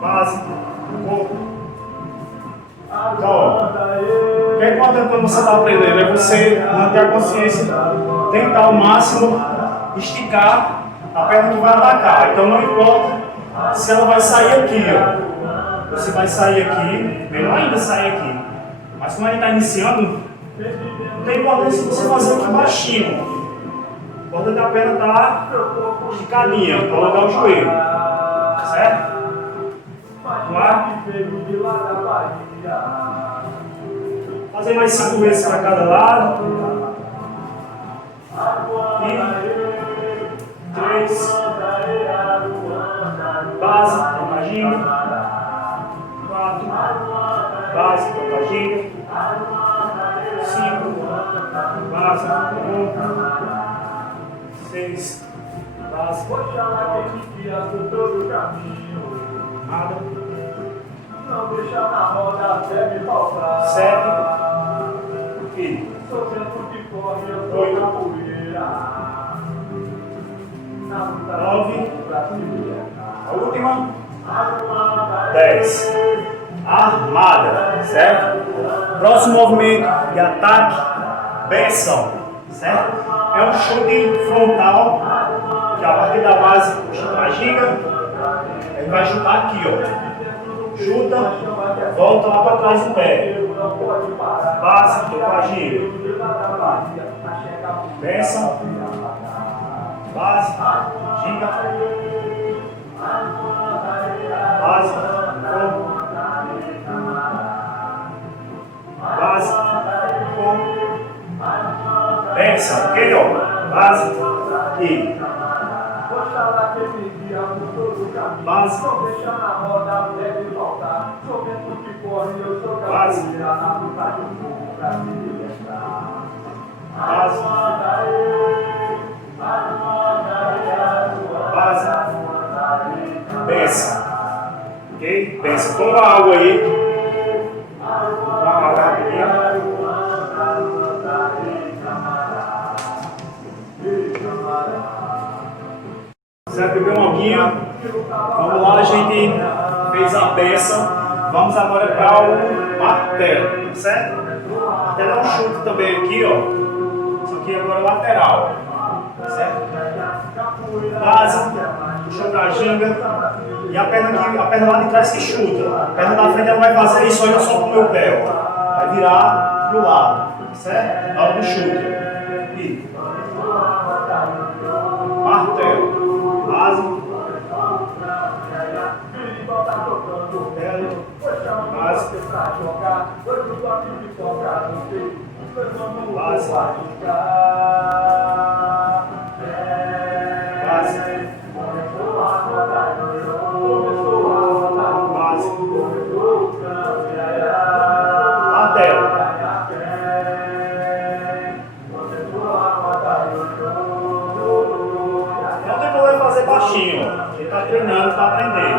Base, corpo. Então, o que é importante quando você está aprendendo é você manter a consciência, tentar ao máximo esticar a perna que vai atacar. Então não importa se ela vai sair aqui, ó. Você vai sair aqui, melhor ainda sair aqui. Mas como a gente está iniciando, não tem importância você fazer aqui baixinho. O importante é a perna estar esticadinha, colocar o joelho. Certo? Vamos lá. Fazer mais 5 vezes para cada lado. E 3. Base, toca ginga. 4. Base, toca ginga. 5. Base, toca. 6. Base, nada. Não deixa na roda até me faltar. 7. E Sou vento que corre, eu sou 8. capoeira. 9. A última. 10. Armada, certo? Próximo movimento de ataque, benção, certo? É um chute frontal, que a partir da base puxa para a ginga, ele vai chutar aqui, ó. Chuta, volta lá para trás do pé. Base, toca a ginga. Benção. base, ginga, base, base, pensa, ok, ó, base e base, Deixa na roda, deve voltar. Sou vento que corre, eu sou base, capoeira, na luta de fogo pra me libertar. base, base, pensa, ok? Pensa, toma água aí, toma água rapidinho. Você vai beber uma aguinha? Vamos lá, a gente fez a peça. Vamos agora para o martelo, certo? Martelo é um chute também aqui, ó. Isso aqui agora é lateral, certo? Base, puxou pra ginga. E a perna lá de trás que chuta. A perna da frente ela vai fazer isso, olha só pro meu pé, ó. Vai virar pro lado, certo? Na hora do chute. E martelo. Base, base, base, martelo. Não tem problema fazer baixinho, ó. A gente tá treinando para aprender,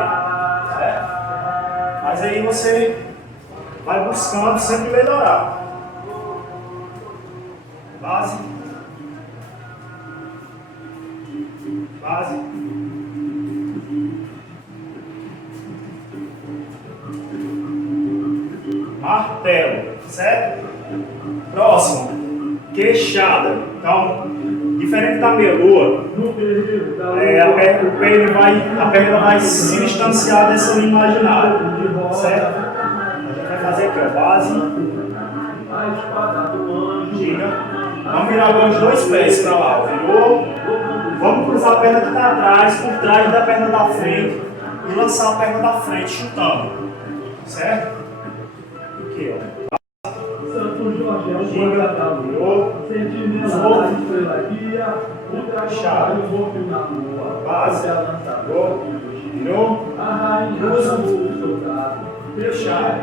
certo? Mas aí você vai buscando sempre melhorar. Base, base, martelo, certo? Próximo, queixada. Então, diferente da melua, a perna vai se distanciar dessa linha imaginária, certo? A gente vai fazer aqui, ó, base, gira. Vamos virar agora os dois pés para lá, virou. Vamos cruzar a perna que está atrás, por trás da perna da frente e lançar a perna da frente chutando, certo? Aqui, ó. Ginga, virou, usou, chave, base, virou, cruza, chave,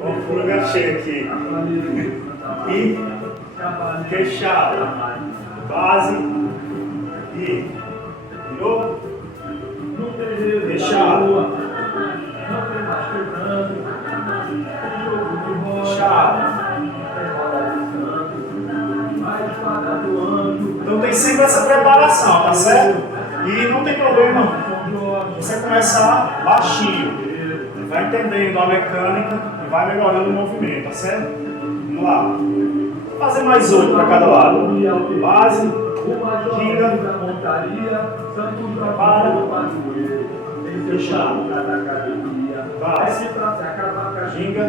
vamos pro lugar cheio aqui, e queixada, base, e virou, fechado, chave. Então tem sempre essa preparação, tá certo? E não tem problema você começar baixinho, vai entendendo a mecânica e vai melhorando o movimento, tá certo? Vamos lá. Vou fazer mais 8 para cada lado. Base, ginga, para, fechado. Base, ginga,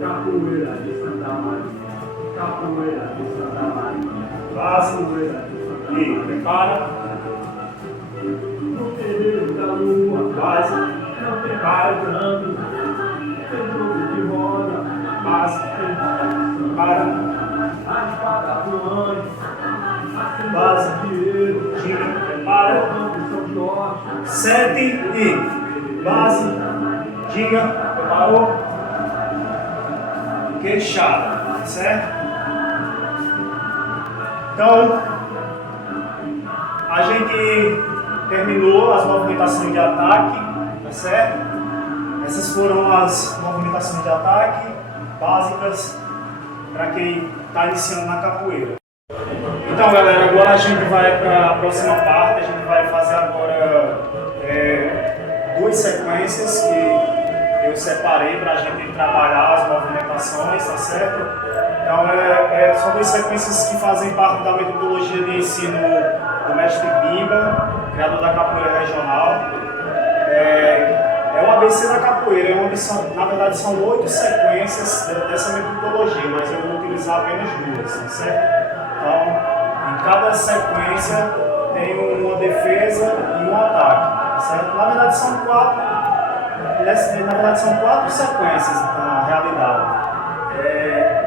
capoeira de Santa Maria, base, e prepara, no terreiro da lua, base, prepara, tem jogo de roda, base, para, a espada do anjo, base, gira, prepara, 7 e base, gira, preparou, queixada, certo? Então, a gente terminou as movimentações de ataque, tá certo? Essas foram as movimentações de ataque básicas para quem está iniciando na capoeira. Então, galera, agora a gente vai para a próxima parte. A gente vai fazer agora 2 sequências que eu separei para a gente trabalhar as movimentações, tá certo? Então, são 2 sequências que fazem parte da metodologia de ensino do mestre Bimba, criador da capoeira regional. É o ABC da capoeira, na verdade são 8 sequências dessa metodologia, mas eu vou utilizar apenas 2, tá certo? Então, em cada sequência tem uma defesa e um ataque, tá certo? Na verdade são 4 sequências na realidade.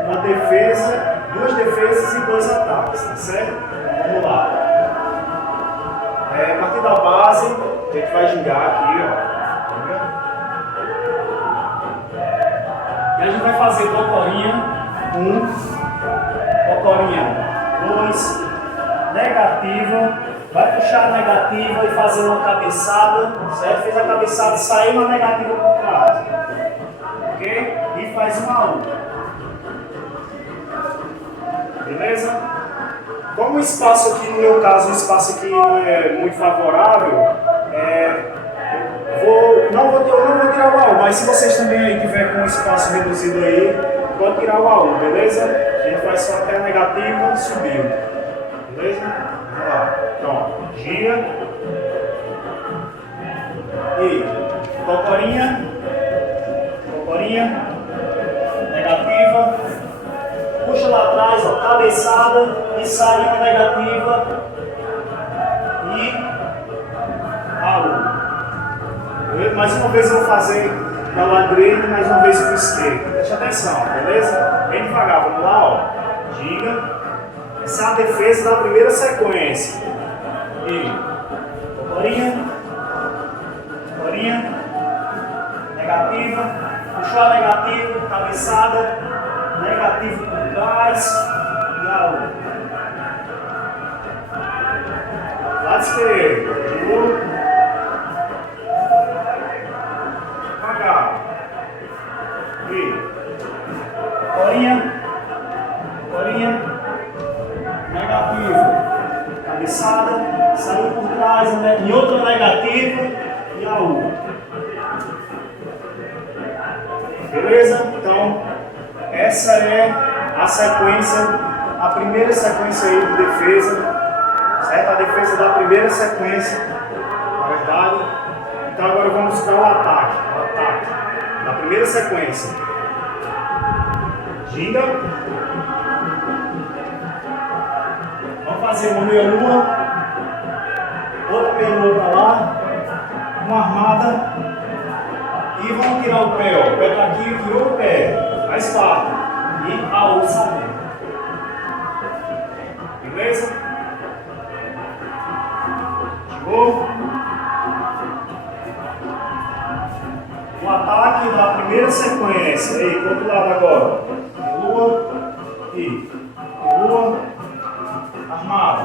Uma defesa, 2 defesas e 2 ataques, tá certo? Então, vamos lá. A partir da base, a gente vai gingar aqui, ó. E a gente vai fazer cocorinha 1, cocorinha 2, negativa, vai puxar a negativa e fazer uma cabeçada, certo? Fez a cabeçada, saiu uma negativa por trás, ok? E faz uma 1. Beleza? Como o espaço aqui, no meu caso, o espaço aqui não é muito favorável, eu não vou tirar o AU, mas se vocês também aí tiver com um espaço reduzido aí, pode tirar o AU, beleza? A gente vai só até a negativa subindo, beleza? Vamos lá, pronto, gira e cocorinha, negativa, puxa lá atrás, ó, cabeçada e sai uma negativa e AU. Mais uma vez eu vou fazer para o lado direito e mais uma vez para o esquerdo. Preste atenção, beleza? Bem devagar, vamos lá, ó. Diga. Essa é a defesa da primeira sequência. E cocorinha, negativa, puxou a negativa, cabeçada, negativo por trás e AU. Lado esquerdo. Corinha, negativo, cabeçada, saiu por trás, né? E outra negativa e AU. Beleza? Então, essa é a sequência, a primeira sequência aí de defesa, certo? A defesa da primeira sequência, na verdade. Então agora vamos para o ataque da primeira sequência. Ginga. Vamos fazer uma meia-lua, outra meia-lua para lá, uma armada e vamos tirar o pé, ó. O pé para aqui, tirou o pé, mais fácil. E a ouça dentro. Beleza? Chegou? O ataque da primeira sequência. Aí, pro outro lado agora. Lua e lua, armado.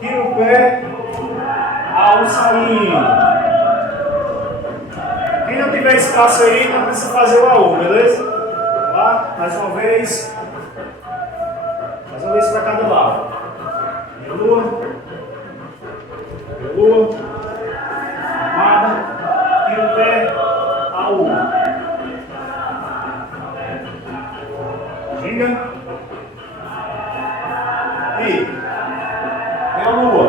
Tira o pé, alça indo. Quem não tiver espaço aí, não precisa fazer o AU, beleza? Vamos lá, mais uma vez para cada lado. Lua, armada, tira o pé, AU. Ginga. E meia-lua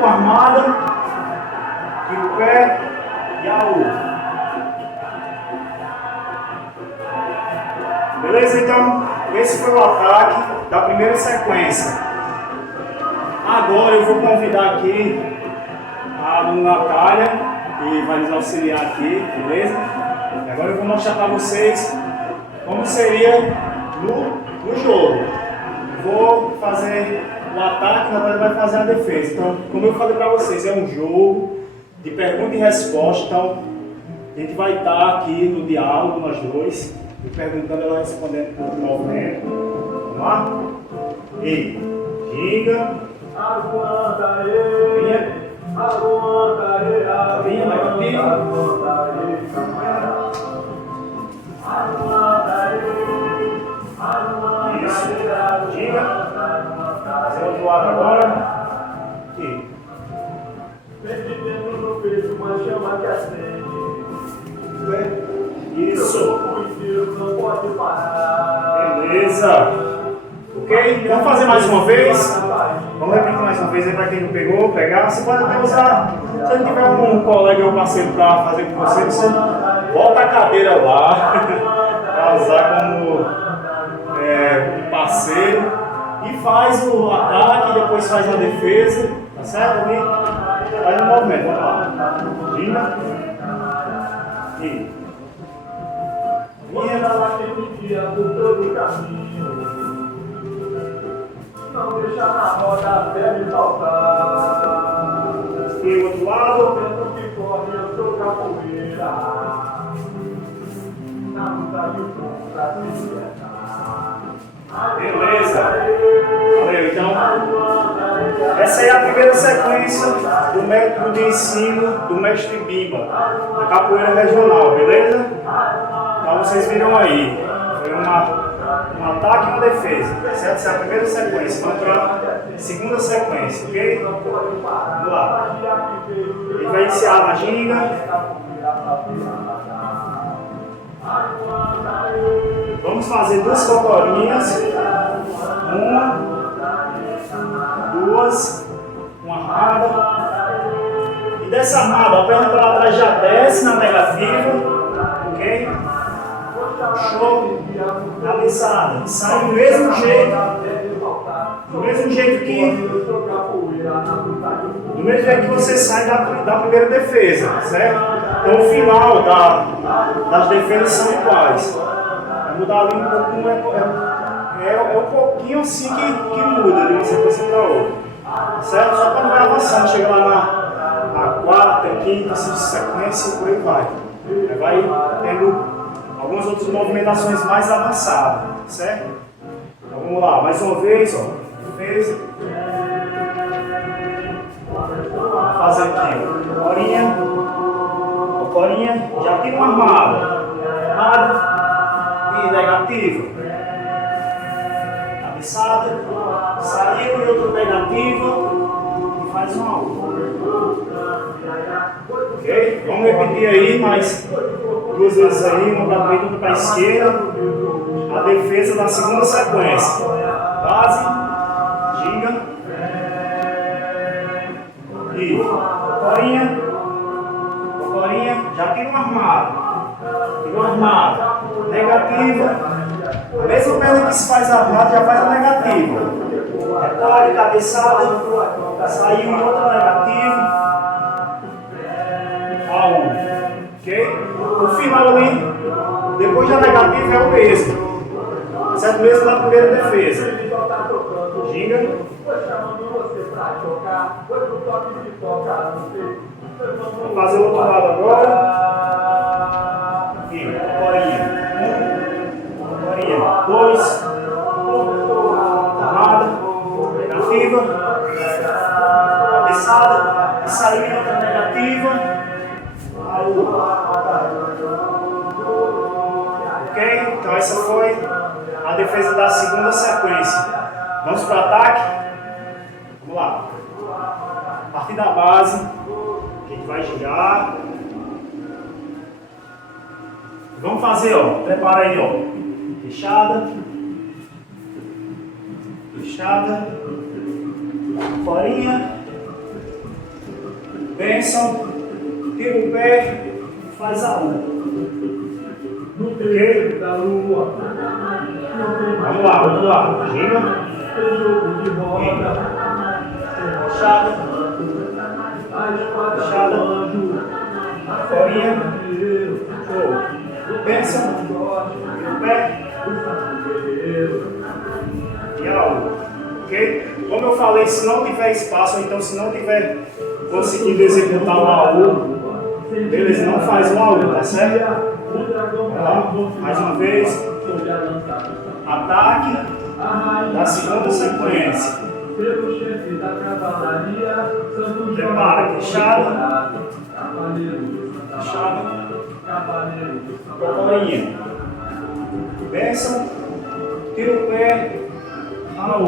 com armada, tira o pé e AU. Beleza? Então, esse foi o ataque da primeira sequência. Agora eu vou convidar aqui a aluna Natália, que vai nos auxiliar aqui, beleza? E agora eu vou mostrar para vocês como seria no jogo. Vou fazer o ataque, na verdade vai fazer a defesa. Então, como eu falei para vocês, é um jogo de pergunta e resposta. Então, a gente vai estar aqui no diálogo, nós dois, me perguntando, ela respondendo por movimento. Vamos lá? E ginga. Aguanta aí. Vinha. Aguanta aí. Vinha, negativa. Aguanta aí. Aguanta aí. Aguanta Isso. aí. Ginga. Fazer outro lado agora. E Vem dentro no peito uma chama que acende. isso. O Deus não pode parar. Beleza. Ok? Vamos fazer mais uma vez. Vamos repetir mais uma vez aí para quem não pegou, pegar. Você pode até usar, se não tiver um colega ou parceiro para fazer com você, você volta a cadeira lá para usar como parceiro e faz o ataque, depois faz a defesa, tá certo? Ali? Faz um movimento, vamos lá. Gira. E. Você lá aquele dia por todo o caminho. Não deixa na roda até me faltar. E o outro lado. O vento que corre, eu sou capoeira. Na luta e o fogo pra se libertar. Beleza. Valeu, então. Essa é a primeira sequência do método de ensino do mestre Bimba, da capoeira regional, beleza? Então vocês viram aí. Foi um ataque e uma defesa, certo? Essa é a primeira sequência. Vamos para a segunda sequência, ok? Vamos lá. Ele vai iniciar na ginga. Vamos fazer duas cocorinhas. Uma, duas, uma armada. E dessa armada, a perna para trás já desce na negativa, ok? Show. Cabeçada. Sai do mesmo jeito. Do mesmo jeito que você sai da primeira defesa, certo? Então o final das defesas são iguais. Vai mudar ali um pouquinho, é um pouquinho assim que muda de uma sequência para outra, certo? Só quando vai avançando, chega lá na quarta, quinta, sexta sequência, por aí vai. Aí vai tendo algumas outras movimentações mais avançadas, certo? Então vamos lá, mais uma vez, ó. Defesa. Vamos fazer aqui, ó. Corinha, já tem uma armada. Armada e negativa. Cabeçada, saiu e outra negativa. E faz uma outra. Ok? Vamos repetir aí mais duas vezes aí, uma para a direita, outra para a esquerda. A defesa da segunda sequência. Base, ginga. E corinha, já tem uma armada. Negativa. A mesma perna que se faz a armada já faz a negativa. Recolhe, cabeçada, saiu em outra negativa. Ok? O final ali, depois da negativa é o mesmo. Certo? Mesmo da primeira defesa. Ginga. Vamos fazer o outro lado agora. E corinha. Corinha. Dois. Armada. Negativa. Cabeçada. E saiu em outra negativa. Ok? Então essa foi a defesa da segunda sequência. Vamos para o ataque? Vamos lá. A partir da base, a gente vai girar. Vamos fazer, ó. Prepara aí, ó. Fechada. Fechada. Corinha. Bênção. Tira o pé. Faz a uma. Ok? Vamos lá, vamos lá. Gira. Fechada. Fechada. Corinha. Show. Bênção. Pé. E a outra. Ok? Como eu falei, se não tiver espaço, ou então se não tiver conseguindo executar o AU, beleza, não faz um AU, tá certo? Tá? Mais uma vez. Ataque da segunda sequência. Prepara, fechada. Fechada. Cocorinha. Bênção. Tira o pé. AU.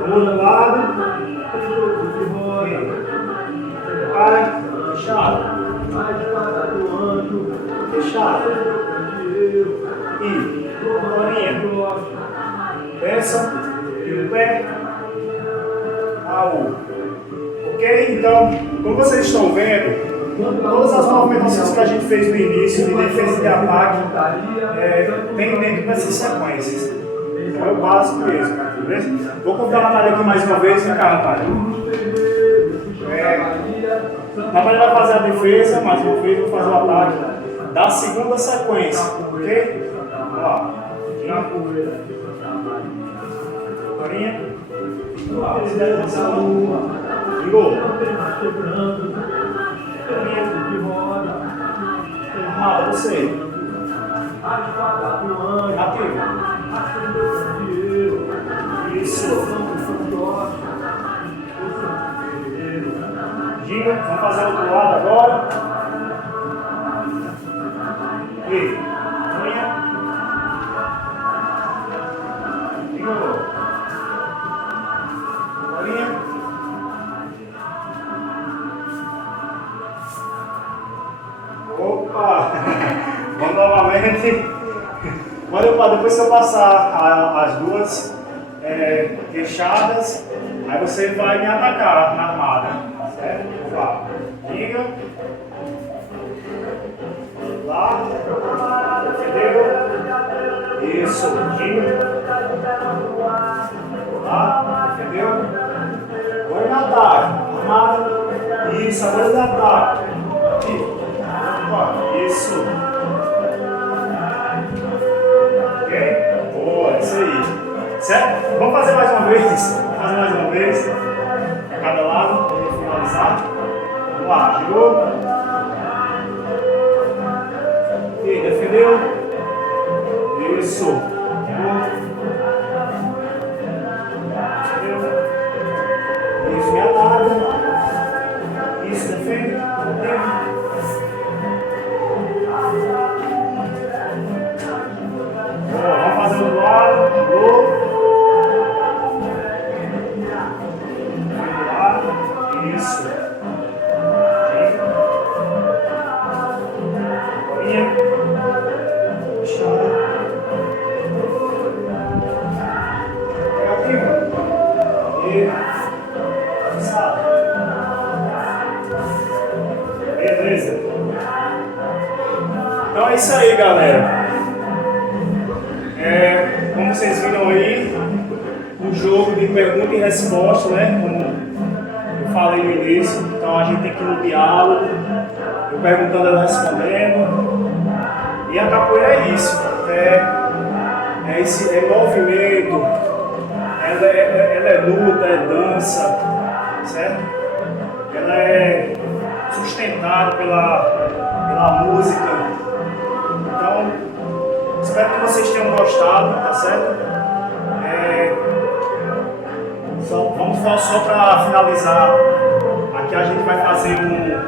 Vamos do lado. Prepara. Fechada. Fechada. E cocorinha. Bênção. Como vocês estão vendo, todas as movimentações que a gente fez no início, de defesa e de ataque, tem dentro dessas sequências. Então é o básico mesmo, beleza? Vou contar a Natália aqui mais uma vez, vem cá, Natália. Natália vai fazer a defesa, mais uma vez, vou fazer o ataque da segunda sequência, ok? Vamos lá. Carinha. Ligou. Armada, você. Ativo. Isso. Diga, vamos fazer o outro lado agora. E. Opa! Vamos novamente. Olha, depois que eu passar as duas fechadas, aí você vai me atacar na armada. Certo? Vamos lá. Liga. Lá. Defendeu. Isso. Liga. Lá. Defendeu. Agora ele ataca. Armada. Isso, agora ele ataca. Isso. Ok? Boa, isso aí. Certo? Vamos fazer mais uma vez. Vamos fazer mais uma vez. A cada lado, para finalizar. Vamos lá, girou. E defendeu. Isso. Defendeu. Isso, me ataca. Isso, defende. Vamos fazer do lado, isso. Bolinha. Puxada. Pega aqui, mano. E. Sabe. Beleza. Então é isso aí, galera. Como vocês viram aí, o jogo de pergunta e resposta, né? Como eu falei no início, então a gente tem que ir no diálogo, eu perguntando, ela respondendo. E a capoeira é isso, é movimento, ela é luta, é dança, certo? Ela é sustentada pela música. Então, espero que vocês tenham gostado, tá certo? Só para finalizar, aqui a gente vai fazer um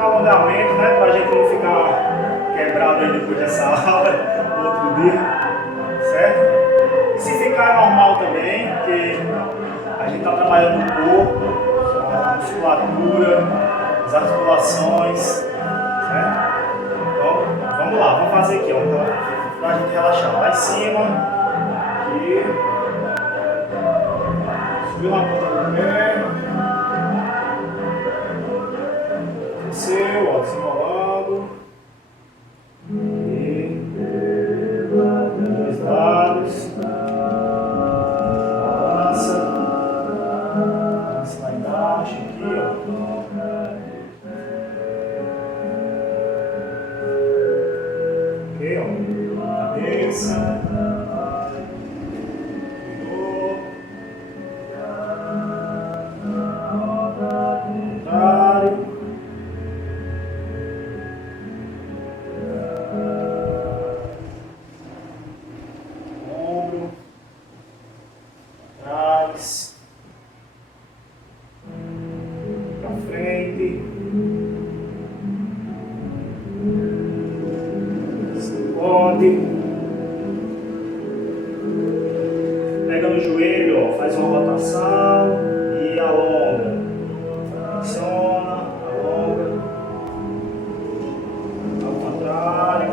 alongamento, né? Para a gente não ficar quebrado aí depois dessa aula, no outro dia, certo? E se ficar normal também, porque a gente está trabalhando o corpo, a musculatura, as articulações, certo? Então, vamos lá, vamos fazer aqui, ó, para a gente relaxar. Lá em cima, aqui. Subiu na ponta do pé. Desceu, ó, desenrolando. E dois lados. Balança. Balança lá embaixo, aqui, ó. Ok, ó. Cabeça. Pega no joelho, ó, faz uma rotação e alonga. Flexiona, alonga. Ao contrário.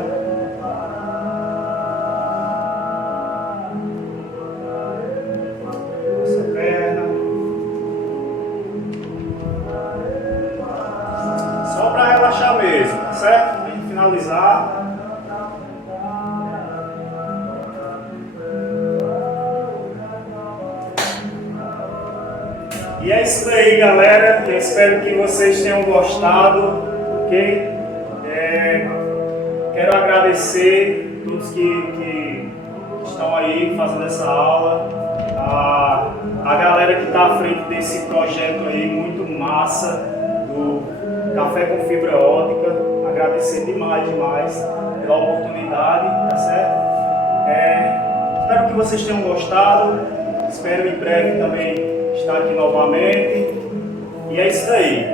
Essa perna. E é isso daí, galera. Eu espero que vocês tenham gostado, ok? Quero agradecer a todos que estão aí fazendo essa aula, a galera que está à frente desse projeto aí, muito massa, do Café com Fibra Ótica. Agradecer demais pela oportunidade, tá certo? Espero que vocês tenham gostado. Espero em breve também estar aqui novamente. E é isso aí.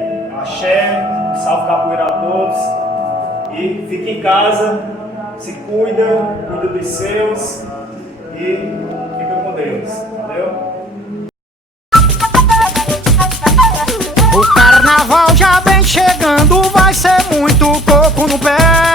Axé, salve capoeira a todos. E fique em casa, se cuida dos seus e fica com Deus. Valeu? O carnaval já vem chegando, vai ser muito coco no pé.